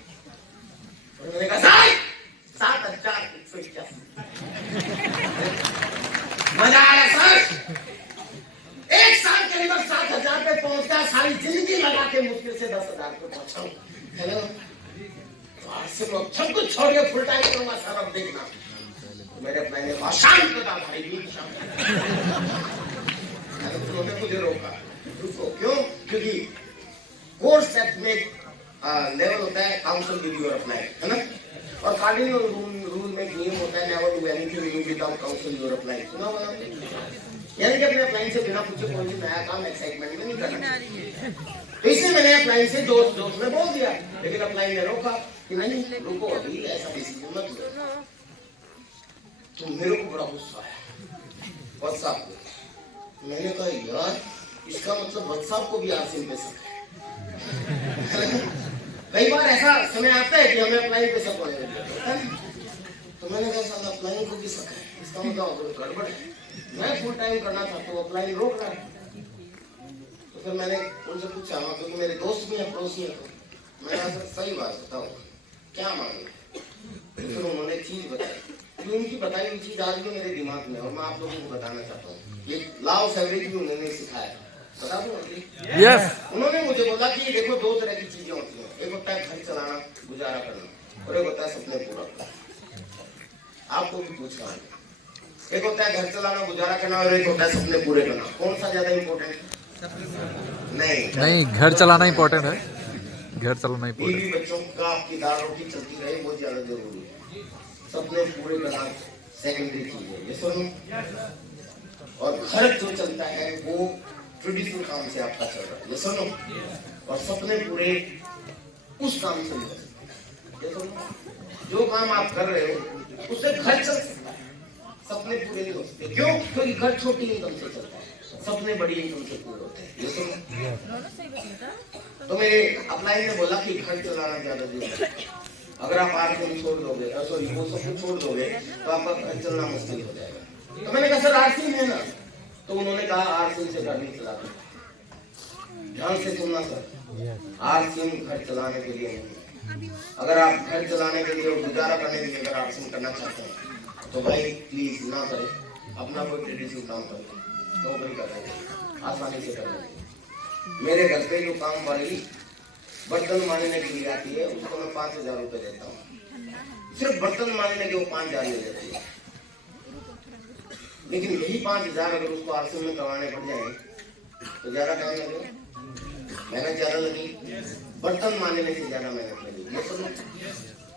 और मैंने कहा सर 7,181 मजा आया सर। 1 साल के अंदर 7,000 पे पहुंचा, सारी जिंदगी लगा के मुश्किल से 10,000 पे पहुंचा हूं। हेलो, सब कुछ छोड़ के फुल टाइम करूंगा सर, अब देखना। मेरे अपने ने कहा शांत बता भाई, उन्होंने मुझे रोका, रुको। क्यों? क्योंकि कोर्स दैट में लेवल होता है काउंसिल गिव योर अप्लाई, है ना, और कार्डिनल रूल में नियम होता है never do anything without council your apply. सुना होगा यानी कि अपने अप्लाइन से बिना पूछे कोई भी नया काम एक्साइटमेंट में नहीं करना। तो इसलिए मैंने अप्लाइन से दोस्त में बोल दिया, लेकिन अप्लाइन ने रोका कि नहीं रुको, अभी ऐसा डिसीजन मत लो। तो मेरे को बड़ा गुस्सा आया व्हाट्सएप को। मैंने कहा यार इसका मतलब व्हाट्सएप को भी आरसी पे शक है। कई बार ऐसा समय आता है कि हमें अप्लाइन पे शक होने लगता है। तो मैंने कहा साला अप्लाइन को भी शक है, इसका मतलब गड़बड़ है। मैं फुल टाइम करना था तो अप्लाई रोक रहा है। तो फिर मैंने उनसे पूछा, क्योंकि मेरे दोस्त भी हैं, पड़ोसी हैं, तो मैंने कहा सही बात बताओ क्या मांगे। तो फिर उन्होंने चीज बताई, उनकी बताई हुई चीज आज भी मेरे दिमाग में, और मैं आप लोगों को बताना चाहता हूँ। ये लॉ ऑफ एवरेज भी उन्होंने सिखाया, बता दूं? यस। उन्होंने मुझे बोला कि देखो 2 तरह की चीजें होती हैं, एक होता है घर चलाना गुजारा करना, और एक होता है सपने पूरा करना। आपको भी पूछ रहा हूँ, एक होता है घर चलाना गुजारा करना और एक होता है सपने पूरे करना। कौन सा ज्यादा इम्पोर्टेंट? नहीं, घर चलाना इम्पोर्टेंट है। घर चलाना इम्पोर्टेंट। बीवी बच्चों का आपकी दाल रोटी चलती रहे वो ज्यादा जरूरी है। सपने पूरे करना सेकेंडरी चीज है, ये सुनो। और घर जो चलता है वो ट्रेडिशनल काम से आपका चल रहा है, ये सुनो। और सपने पूरे उस काम से नहीं, ये सुनो। जो काम आप कर रहे हो उससे घर चल सकता है, सपने पूरे नहीं हो सकते। क्यों? क्योंकि घर छोटी इनकम से चलता है, सपने बड़ी इनकम से पूरे होते हैं, ये सुनो। तो मेरे अपलाइन ने बोला कि घर चलाना ज्यादा जरूरी है। अगर आप आर्ट्स छोड़ दोगे, सॉरी वो सब कुछ छोड़ दोगे तो आपका घर चलना मुश्किल हो जाएगा। तो मैंने कहा सर आर्ट्स है ना, तो उन्होंने कहा आर्ट्स से घर नहीं चलाते। ध्यान से सुनना सर, आर्ट्स घर चलाने के लिए नहीं। अगर आप घर चलाने के लिए और गुजारा करने के लिए अगर आर्ट्स करना चाहते हैं तो भाई प्लीज ना करें, अपना कोई ट्रेडिशनल काम करें, नौकरी करें, आसानी से करें। मेरे घर पे जो काम वाली बर्तन मांजने के लिए आती है उसको मैं 5,000 रुपए देता हूँ, सिर्फ बर्तन मांजने के वो 5,000 ले लेती है। लेकिन यही 5,000 अगर उसको आरसी में करवाने पड़ जाए तो ज्यादा टाइम लगेगा, मेहनत ज्यादा लगेगी, बर्तन मांजने से ज्यादा मेहनत लगेगी।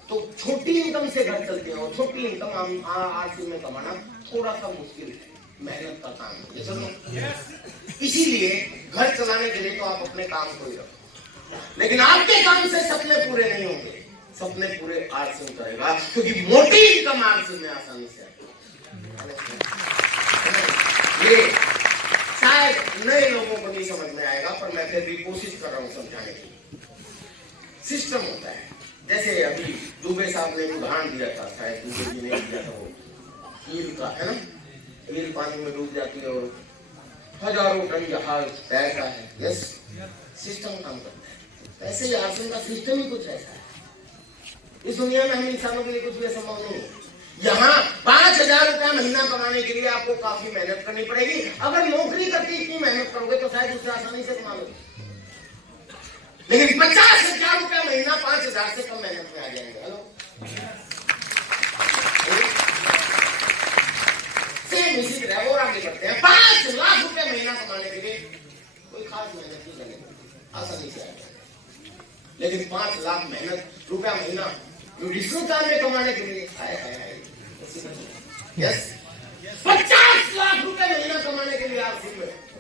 तो छोटी इनकम से घर चलते हैं, और छोटी इनकम आरसी में कमाना थोड़ा सा मुश्किल है, मेहनत का काम है, ये समझो। इसीलिए घर चलाने के लिए तो आप अपने काम को ही रखो, लेकिन आपके काम से सपने पूरे नहीं होंगे। सपने पूरे आरसी करेगा, क्योंकि मोटी इनकम आरसी में आसानी से ये शायद नए लोगों को नहीं समझ में आएगा, पर मैं फिर भी कोशिश कर रहा हूँ समझाने की। सिस्टम होता है, जैसे अभी दुबे साहब ने उदाहरण दिया था, शायद दुबे जी ने दिया था, वो हील का है ना, हील पानी में डूब जाती है और हजारों टन जहाज तैरता है। यस, सिस्टम काम करता है। ऐसे ही आर्ट्स का सिस्टम ही कुछ ऐसा है। इस दुनिया में हम इंसानों के लिए कुछ भी असंभव नहीं है। यहाँ 5,000 रुपया महीना कमाने के लिए आपको काफी मेहनत करनी पड़ेगी। अगर नौकरी करके इतनी मेहनत करोगे तो शायद उससे आसानी से कमा लोगे, लेकिन 50,000 रुपया महीना 5,000 से कम मेहनत में आ जाएंगे। हेलो, सेम इसी तरह और आगे बढ़ते हैं। 5 लाख रुपया महीना कमाने के लिए कोई खास मेहनत नहीं करनी, आसानी से आ जाएगा। लेकिन 5 लाख मेहनत रुपया महीना ट्रेडिशनल काम में कमाने के लिए यस 50 लाख रुपए महीना कमाने के लिए आपको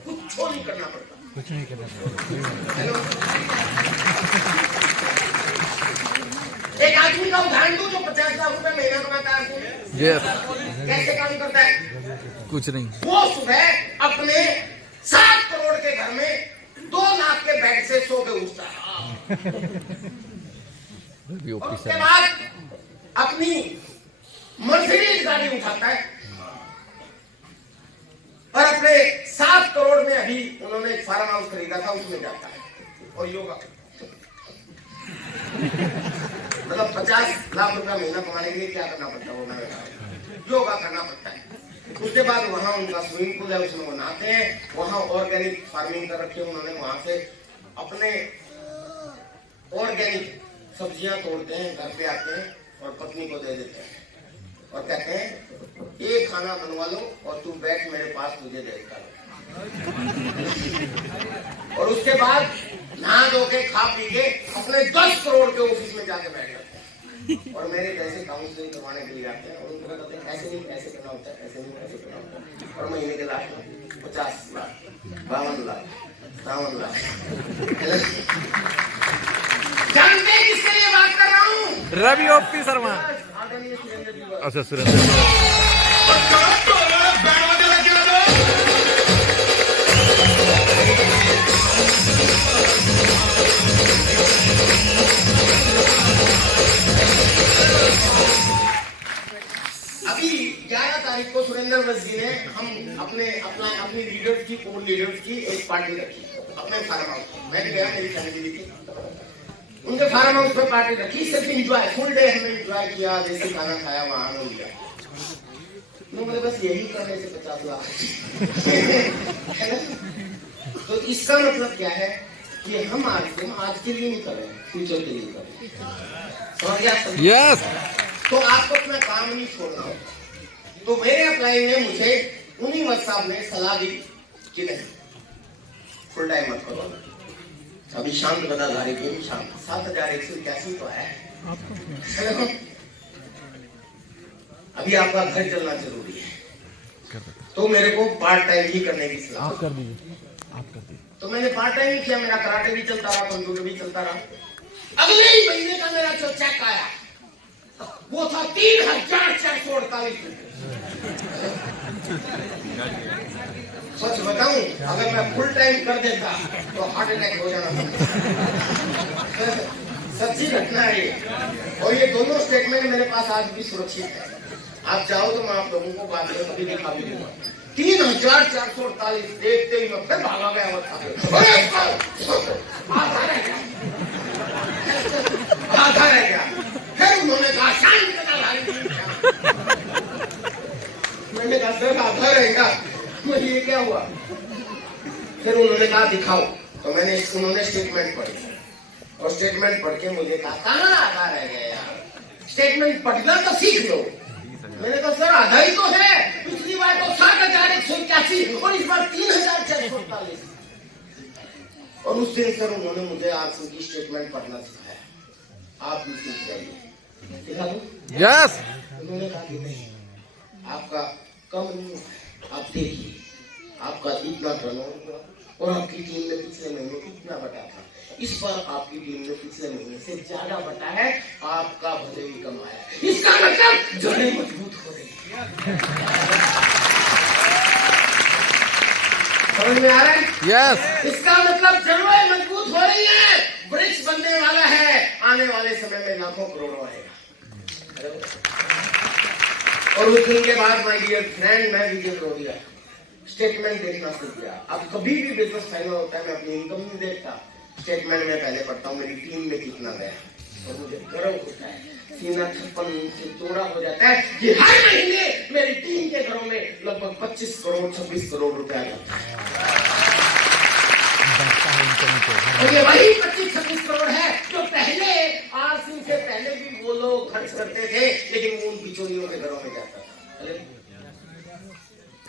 कुछ नहीं करना पड़ता, कुछ नहीं करना पड़ता। हेलो, एक आदमी का उदाहरण दो जो 50 लाख रुपए महीना कमाता है। कैसे काम करता है? कुछ नहीं, वो सुबह अपने 7 करोड़ के घर में 2 लाख के बेड से सो के उठता है और उसके बाद अपनी मर्सिडीज गाड़ी उठाता है और अपने 7 करोड़ में अभी उन्होंने एक फार्म हाउस खरीदा था उसमें जाता है और योगा मतलब 50 लाख रुपया महीना कमाने के लिए क्या करना पड़ता है वो मैंने बताया, योगा करना पड़ता है। उसके बाद वहां उनका स्विमिंग पूल है, उसमें वो नहाते हैं, वहां ऑर्गेनिक फार्मिंग कर रखी है उन्होंने, वहां से अपने ऑर्गेनिक सब्जियां तोड़ते हैं, घर पे आते हैं और पत्नी को दे देते हैं और कहते हैं ये खाना बनवा लो और तू बैठ मेरे पास, तुझे देखता लो। और उसके बाद नहा धो के खा पी के अपने 10 करोड़ के ऑफिस में जाके बैठ जाते हैं और मेरे पैसे काउंसलिंग करवाने के लिए आते हैं और उनको कहते हैं ऐसे नहीं ऐसे करना होता है, ऐसे नहीं ऐसे करना होता है। और महीने के लास्ट में 50 लाख 52 लाख 57 लाख जानते हैं किसके लिए बात कर रहा हूँ? रवि ओपी शर्मा। अच्छा, सुरेंद्र। अभी 11 तारीख को सुरेंद्र वंश जी ने हम अपनी लीडर्स की कोर लीडर्स की एक पार्टी रखी अपने फार्म हाउस। मैं भी गया, मेरी फैमिली थी, उनके फार्म हाउस पर पार्टी रखी, सिर्फ इंजॉय, फुल डे हमने इंजॉय किया, देसी खाना खाया, वहां आनंद लिया। मुझे बस यही करने से 50 लाख है ना। तो इसका मतलब क्या है कि हम आज के लिए नहीं करें, फ्यूचर के लिए करें। समझ गया? यस। तो आपको अपना काम नहीं छोड़ना हो। तो मेरे अप्लाई में मुझे उन्हीं वक्त साहब ने सलाह दी कि नहीं, फुल टाइम मत करो। अभी शांत बदाधारी के भी शांत 7,181 तो आया है। अभी आपका घर चलना जरूरी है, तो मेरे को पार्ट टाइम ही करने की सलाह। आप कर दीजिए। तो मैंने पार्ट टाइम ही किया, मेरा कराटे भी चलता रहा, कंप्यूटर भी चलता रहा। अगले ही महीने का मेरा जो चेक आया वो था 3,448 रुपये। सच बताऊं, अगर मैं फुल टाइम कर देता तो हार्ट अटैक हो जाना था। सच्ची घटना है ये, और ये दोनों स्टेटमेंट मेरे पास आज भी सुरक्षित है। आप चाहो तो मैं आप लोगों को बाद में कभी दिखा भी दूंगा। 3,448 देखते ही मैं फिर भागा गया आधा रह गया। फिर उन्होंने कहा शांत मैंने कहा सर आधा रहेगा, मुझे ये क्या हुआ? फिर उन्होंने कहा दिखाओ, तो उन्होंने स्टेटमेंट पढ़ी और स्टेटमेंट पढ़ के मुझे कहा कहाँ आधा रह गया यार, स्टेटमेंट पढ़ना तो सीख लो। मैंने कहा सर आधा ही तो है, पिछली बार तो 7,181 और इस बार 3,448। और उस दिन सर उन्होंने मुझे आज की स्टेटमेंट पढ़ना सिखाया। आप भी सीख जाइए। यस। उन्होंने कहा कि नहीं, आपका कम नहीं, आप देखिए आपका इतना टर्नओवर हुआ और आपकी टीम में पिछले महीने कितना बटा था, इस बार आपकी टीम में पिछले महीने से ज्यादा बटा है, आपका भले ही कम आया। इसका मतलब जड़ें मजबूत हो रही है। समझ में आ रहा है? यस। इसका मतलब जड़ें मजबूत हो रही है, वृक्ष बनने वाला है, आने वाले समय में लाखों करोड़ों आएगा। और उस दिन के बाद माय डियर फ्रेंड, मैं विजय करोड़िया स्टेटमेंट देखना सीख गया। अब कभी भी बिजनेस फाइनल होता है, मैं अपनी इनकम नहीं देखता, स्टेटमेंट में पहले पढ़ता हूँ मेरी टीम में कितना गया, और मुझे गर्व होता है, सीना 56 से चौड़ा हो जाता है कि हर महीने मेरी टीम के घरों में लगभग 25 करोड़ 26 करोड़ रुपया जाता है। और ये वही 25-26 करोड़ है जो पहले आरसी से पहले भी वो लोग खर्च करते थे, लेकिन वो उन बिचौलियों के घरों में जाता था।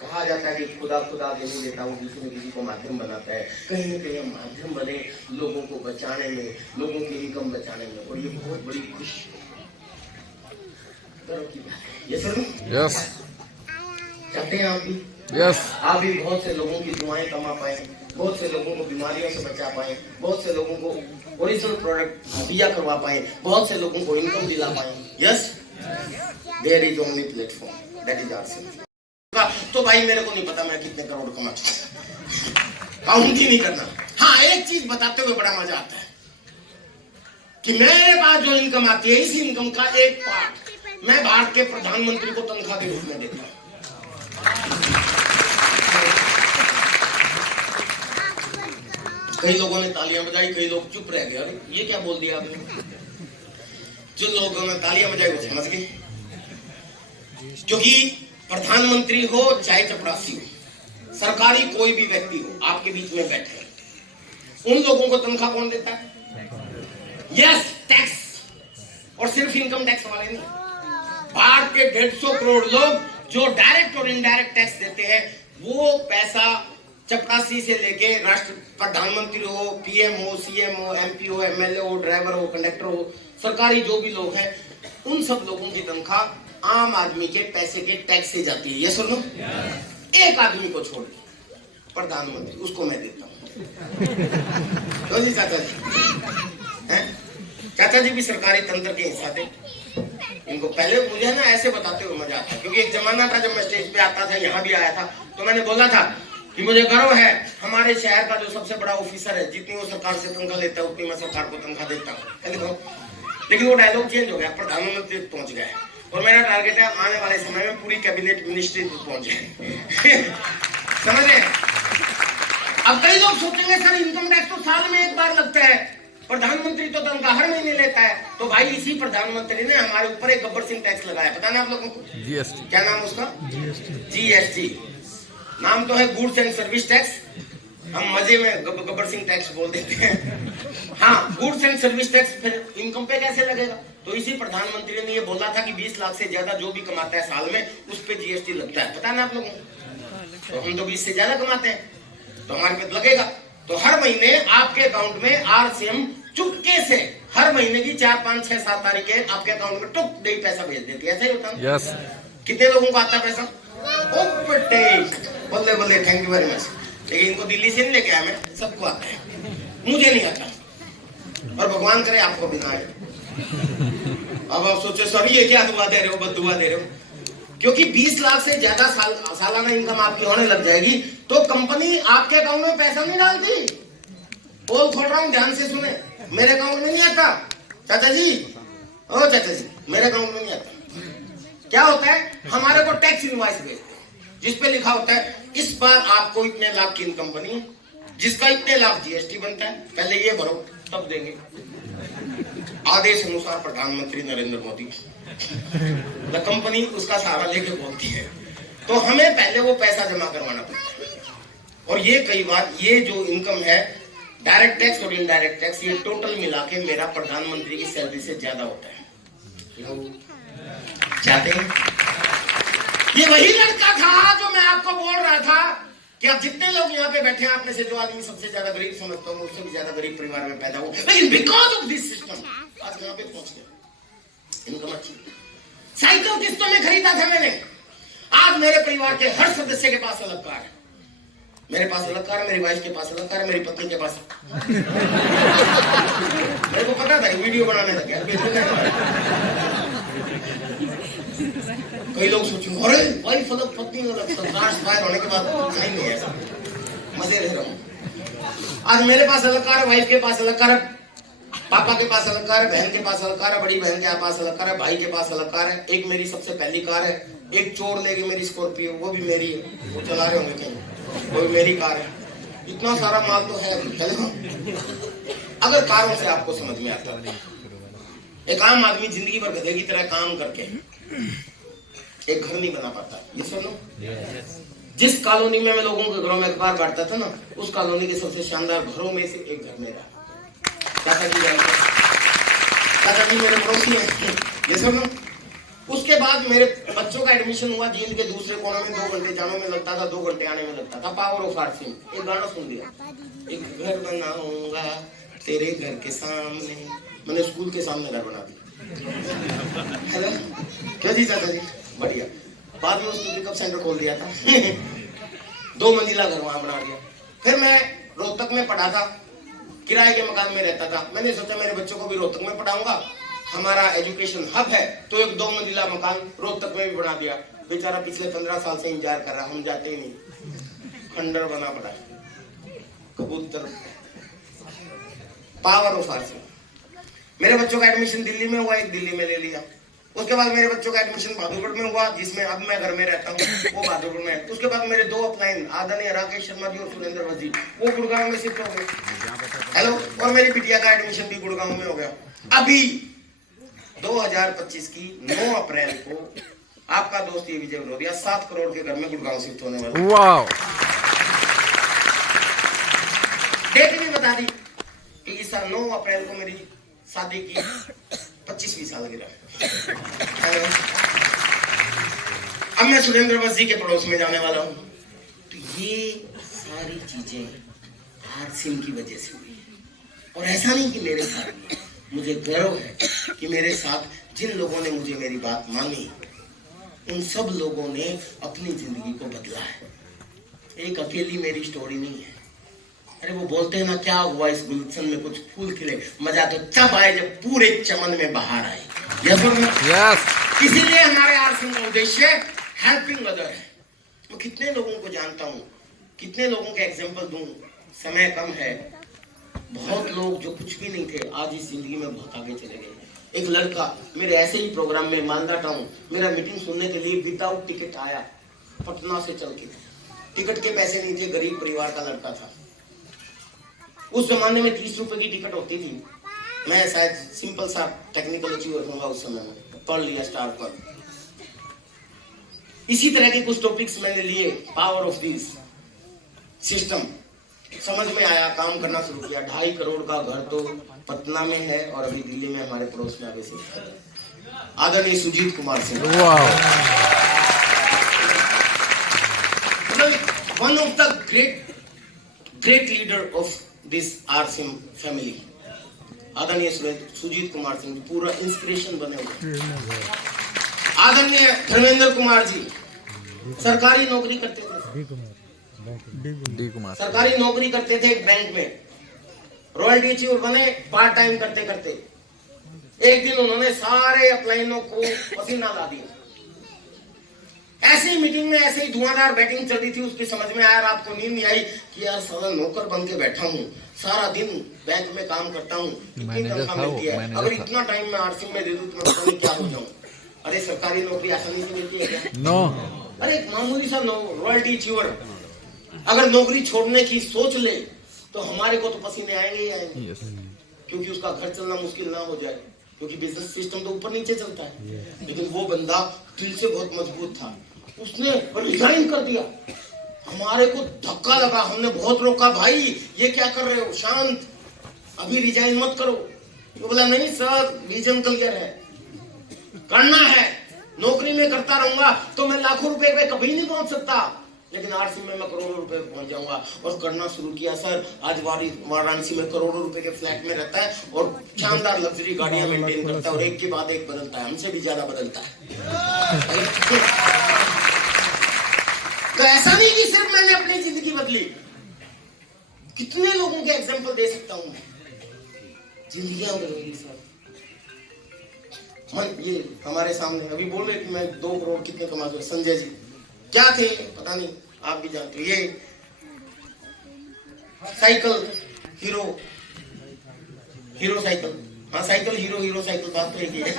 कहा जाता है कि खुदा के नहीं देता हूँ, किसी न किसी को माध्यम बनाता है। कहीं न कहीं हम माध्यम बने लोगों को बचाने में, लोगों की इनकम बचाने में, और ये बहुत बड़ी खुशी गर्व की बात है। ये सुनो, यस चाहते हैं आप भी, यस आप भी बहुत से लोगों की दुआएं कमा पाए, बहुत से लोगों को बीमारियों से बचा पाए, बहुत से लोगों को ओरिजिनल प्रोडक्ट मुहैया करवा पाए, बहुत से लोगों को इनकम दिला पाए। Yes, there is only platform, that is our. तो भाई मेरे को नहीं पता मैं कितने करोड़ कमाता हूं, काउंट ही नहीं करना। हाँ, एक चीज बताते हुए बड़ा मजा आता है कि मेरे पास जो इनकम आती है, इस इनकम का एक पार्ट मैं भारत के प्रधानमंत्री को तनख्वाह के रूप में देता हूं। कई लोगों ने तालियां बजाई, कई लोग चुप रह गए। अरे ये क्या बोल दिया आपने? जो लोगों ने तालियां बजाई वो समझ गए, क्योंकि प्रधानमंत्री हो चाहे चपरासी हो, सरकारी कोई भी व्यक्ति हो, आपके बीच में बैठे, उन लोगों को तनख्वाह कौन देता है? Yes, tax. और सिर्फ इनकम टैक्स वाले नहीं, भारत के 150 करोड़ लोग जो डायरेक्ट और इनडायरेक्ट टैक्स देते हैं, वो पैसा चपरासी से लेके राष्ट्र प्रधानमंत्री हो, पीएम हो, सीएम हो, एमपी हो, एमएलए हो, ड्राइवर हो, कंडक्टर हो, सरकारी जो भी लोग हैं, उन सब लोगों की तनख्वाह आम आदमी के पैसे के टैक्स से जाती है। ये सुनो, एक आदमी को छोड़ के प्रधानमंत्री, उसको मैं देता हूँ। तो जी चाचा जी हैं, चाचा जी भी सरकारी तंत्र के हिस्सा थे। इनको पहले मुझे ना ऐसे बताते हुए मजा आता है, क्योंकि एक जमाना था जब मैं स्टेज पे आता था, यहाँ भी आया था, तो मैंने बोला था कि मुझे गर्व है हमारे शहर का जो सबसे बड़ा ऑफिसर है, जितनी वो सरकार से तनख्वाह लेता है उतनी मैं सरकार को तनख्वाह देता हूँ। लेकिन वो डायलॉग चेंज हो गया, प्रधानमंत्री पहुंच गया है, और मेरा टारगेट है आने वाले समय में पूरी कैबिनेट मिनिस्ट्री तक पहुंचे। समझ रहे? अब कई लोग सोचेंगे सर इनकम टैक्स तो साल में एक बार लगता है, प्रधानमंत्री तो तनख्वाह हर महीने लेता है। तो भाई इसी प्रधानमंत्री ने हमारे ऊपर एक गब्बर सिंह टैक्स लगाया, पता ना आप लोगों को? जीएसटी। क्या नाम उसका? जीएसटी। नाम तो है गुड्स एंड सर्विस टैक्स, हम मजे में गब्बर सिंह टैक्स बोल देते हैं। हाँ, गुड्स एंड सर्विस टैक्स फिर इनकम पे कैसे लगेगा? तो इसी प्रधानमंत्री ने ये बोला था कि 20 लाख से ज्यादा जो भी कमाता है साल में, उस पे जीएसटी लगता है, पता ना आप लोगों को? तो हम तो 20 से ज्यादा कमाते हैं, तो हमारे पे लगेगा। तो हर महीने आपके अकाउंट में आरसीएम चुपके से हर महीने की 4, 5, 6, 7 तारीख के आपके अकाउंट में टुक दे पैसा भेज देती है। ऐसा ही होता है? यस। कितने लोगों को आता है पैसा? बल्ले बल्ले, थैंक यू वेरी मच। लेकिन इनको दिल्ली से नहीं लेके आया मैं, सबको आता है, मुझे नहीं आता, और भगवान करे आपको भी ना आए। अब आप सोचो सर ये क्या दुआ दे रहे हो, बद दुआ दे रहे हो? क्योंकि 20 लाख से ज्यादा सालाना इनकम आपकी होने लग जाएगी तो कंपनी आपके अकाउंट में पैसा नहीं डालती। बोल खोल रहा हूं, ध्यान से सुने, मेरे अकाउंट में नहीं आता चाचा जी, ओ चाचा जी, मेरे अकाउंट में नहीं आता। क्या होता है, हमारे को टैक्स इनवॉइस भेजते हैं जिसपे लिखा होता है इस बार आपको इतने लाख की इनकम बनी है, जिसका इतने लाख जीएसटी बनता है, पहले ये भरो तब देंगे। आदेश अनुसार प्रधानमंत्री नरेंद्र मोदी, द कंपनी उसका सहारा लेके बोलती है, तो हमें पहले वो पैसा जमा करवाना पड़ता है। और ये कई बार ये जो इनकम है, डायरेक्ट टैक्स और इनडायरेक्ट टैक्स, ये टोटल मिला के मेरा प्रधानमंत्री की सैलरी से ज्यादा होता है। चाहते हैं? ये वही लड़का था जो मैं आपको बोल रहा था कि आप जितने लोग यहाँ पे बैठे हैं, आप में से जो आदमी सबसे ज्यादा गरीब समझता हूँ, उससे भी ज्यादा गरीब परिवार में पैदा हुआ, लेकिन बिकॉज ऑफ दिस सिस्टम आज यहाँ पे पहुंच गया। इनकम अच्छी, साइकिल किस्तों में खरीदा था मैंने, आज मेरे परिवार के हर सदस्य के पास अलग कार है, मेरे पास अलग कार है, मेरी वाइफ के पास अलग कार है, मेरी पत्नी के पास। मेरे को पता था वीडियो बनाने लग गया। कई लोग सोचेंगे अरे वाइफ अलग पत्नी अलग, फायर होने के बाद नहीं है ऐसा, मजे ले रहा हूँ। आज मेरे पास अलग कार है, वाइफ के पास अलग कार है, पापा के पास अलग कार है, बहन के पास अलग कार है, बड़ी बहन के पास अलग कार है, भाई के पास अलग कार है। एक मेरी सबसे पहली कार है, एक चोर लेगी मेरी स्कॉर्पियो, वो भी मेरी है, वो चला रहे होंगे कहीं, वो भी मेरी कार है। इतना सारा माल तो है। अगर कारों से आपको समझ में आता है, एक आम आदमी जिंदगी भर गधे की तरह काम करके एक घर नहीं बना पाता। ये सुन लो, जिस कॉलोनी में मैं लोगों के घरों में अखबार बांटता था ना, उस कॉलोनी के सबसे शानदार घरों में से एक घर मेरा। चाचा जी मेरे पड़ोसी हैं। ये सुन लो, उसके बाद मेरे बच्चों का एडमिशन हुआ जींद के दूसरे कोने में। 2 घंटे जाने में लगता था, 2 घंटे आने में लगता था। पावर ऑफ आर्सिंग, एक गाना सुन लिया, एक घर बनाऊंगा तेरे घर के सामने। मैंने स्कूल के सामने घर बना दिया। हेलो, क्या जी चाचा जी, बढ़िया। बाद में उसने पिकअप सेंटर खोल दिया था। 2 मंजिला घर वहां बना दिया। फिर मैं रोहतक में पढ़ा था, किराए के मकान में रहता था। मैंने सोचा मेरे बच्चों को भी रोहतक में पढ़ाऊंगा, हमारा एजुकेशन हब है, तो एक 2 मंजिला मकान रोहतक में भी बना दिया। बेचारा पिछले 15 साल से इंतजार कर रहा, हम जाते ही नहीं। खंडर बना पड़ा, कबूतर। पावर ऑफ आर्सिंग। मेरे बच्चों का एडमिशन दिल्ली में हुआ, एक दिल्ली में ले लिया। उसके बाद मेरे बच्चों का एडमिशन बहादुरगढ़ में हुआ, जिसमें अब मैं घर में रहता हूँ, वो बहादुरगढ़ में है। उसके बाद मेरे 2 अपलाइन आदरणीय राकेश शर्मा जी और सुरेंद्र वजी, वो गुड़गांव में शिफ्ट हो गए। हेलो, और मेरी बिटिया का एडमिशन भी गुड़गांव में हो गया। अभी 2025 की 9 अप्रैल को आपका दोस्त ये विजय विरोधिया 7 करोड़ के घर में गुड़गांव शिफ्ट होने वाला। वाह, डेट भी बता दी कि इस 9 अप्रैल को मेरी शादी की 25वीं सालगिरह। अब मैं सुरेंद्र वजी के पड़ोस में जाने वाला हूँ। तो ये सारी चीजें आर्सिंग की वजह से हुई। और ऐसा नहीं कि मेरे साथ, मुझे गर्व है कि मेरे साथ जिन लोगों ने मुझे मेरी बात मानी, उन सब लोगों ने अपनी जिंदगी को बदला है। एक अकेली मेरी स्टोरी नहीं है। अरे वो बोलते हैं ना, क्या हुआ इस गुलशन में कुछ फूल खिले, मजा तो तब आए जब पूरे चमन में बाहर आए। इसीलिए हमारे आर्सिंग का उद्देश्य हेल्पिंग अदर है। तो कितने लोगों को जानता हूँ, कितने लोगों के एग्जाम्पल दूं, समय कम है। बहुत लोग जो कुछ भी नहीं थे, आज इस जिंदगी में बहुत आगे चले गए। एक लड़का मेरे ऐसे ही प्रोग्राम में मालदा टाउन मेरा मीटिंग सुनने के लिए विदाउट टिकट आया, पटना से चल के। टिकट के पैसे नहीं थे, गरीब परिवार का लड़का था। उस जमाने में 30 रुपए की टिकट होती थी। मैं शायद सिंपल सा टेक्निकल अचीवर होगा उस समय में, पढ़ लिया स्टार पर। इसी तरह के कुछ टॉपिक्स मैंने लिए, पावर ऑफ दिस सिस्टम। समझ में आया, काम करना शुरू किया। 2.5 करोड़ का घर तो पटना में है और अभी दिल्ली में हमारे पड़ोस में आगे से आदरणीय Sujit Kumar Singh, one of the great leader of this आर्सिंग फैमिली। आदरणीय सुजीत कुमार सिंह पूरा इंस्पिरेशन बने हुए। आदरणीय धर्मेंद्र कुमार जी सरकारी नौकरी करते थे, सरकारी नौकरी करते थे एक बैंक में, रॉयल्टी अचीवर बने पार्ट टाइम करते करते। एक दिन उन्होंने सारे अपलाइनों को पसीना ला दिया। ऐसे ही मीटिंग में ऐसे ही धुआंधार बैटिंग चल रही थी, उसकी समझ में आया, रात को नींद नहीं आई कि यार साला नौकर बन के बैठा हूँ, सारा दिन बैंक में काम करता हूँ, कितनी तनख्वाह मिलती है, अगर इतना टाइम मैं आर्सिंग में दे दूं तो मैं पता नहीं क्या हो जाऊं। अरे सरकारी नौकरी आसानी से मिलती है क्या? नो। अरे एक मामूली सा रॉयल्टी अचीवर अगर नौकरी छोड़ने की सोच ले तो हमारे को तो पसीने आएंगे ही आएंगे, क्योंकि उसका घर चलना मुश्किल ना हो जाए, क्योंकि बिजनेस सिस्टम तो ऊपर नीचे चलता है। लेकिन वो बंदा दिल से बहुत मजबूत था, उसने रिजाइन कर दिया। हमारे को धक्का लगा, हमने बहुत रोका, भाई ये क्या कर रहे हो, शांत, अभी रिजाइन मत करो। तो बोला नहीं सर, रीजन क्लियर है, करना है। नौकरी में करता रहूंगा तो मैं लाखों रुपए पे कभी नहीं पहुंच सकता, लेकिन आरसी में मैं करोड़ों रुपए पहुंच जाऊंगा। और करना शुरू किया सर। आज वाराणसी में करोड़ों रुपए के फ्लैट में रहता है और शानदार लग्जरी गाड़ियां मेंटेन करता है और एक के बाद एक बदलता है, हमसे भी ज्यादा बदलता है। तो ऐसा नहीं कि सिर्फ मैंने अपनी जिंदगी बदली, कितने लोगों के एग्जाम्पल दे सकता हूं मैं, जिंदगियां बदली सर। मन ये हमारे सामने अभी बोल रहे कि मैं 2 करोड़ कितने कमाते हैं, संजय जी क्या थे पता नहीं, आप भी जानते हो। ये साइकिल हीरो साइकिल, हाँ साइकिल हीरो साइकिल, बात तो एक ही है।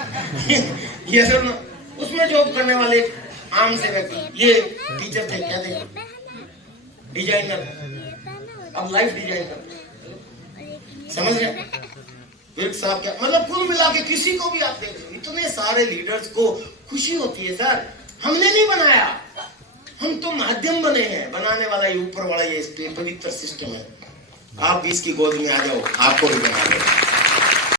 ये सर ना, उसमें जॉब करने वाले आम से व्यक्ति, ये टीचर थे, क्या थे, डिजाइनर, अब लाइफ डिजाइन करते, समझ गए। विर्क साहब क्या, मतलब कुल मिला के किसी को भी आप देख लो, इतने सारे लीडर्स को खुशी होती है सर, हमने नहीं बनाया, हम तो माध्यम बने हैं, बनाने वाला ये ऊपर वाला ये पवित्र सिस्टम है। आप भी इसकी गोद में आ जाओ, आपको भी बना दो।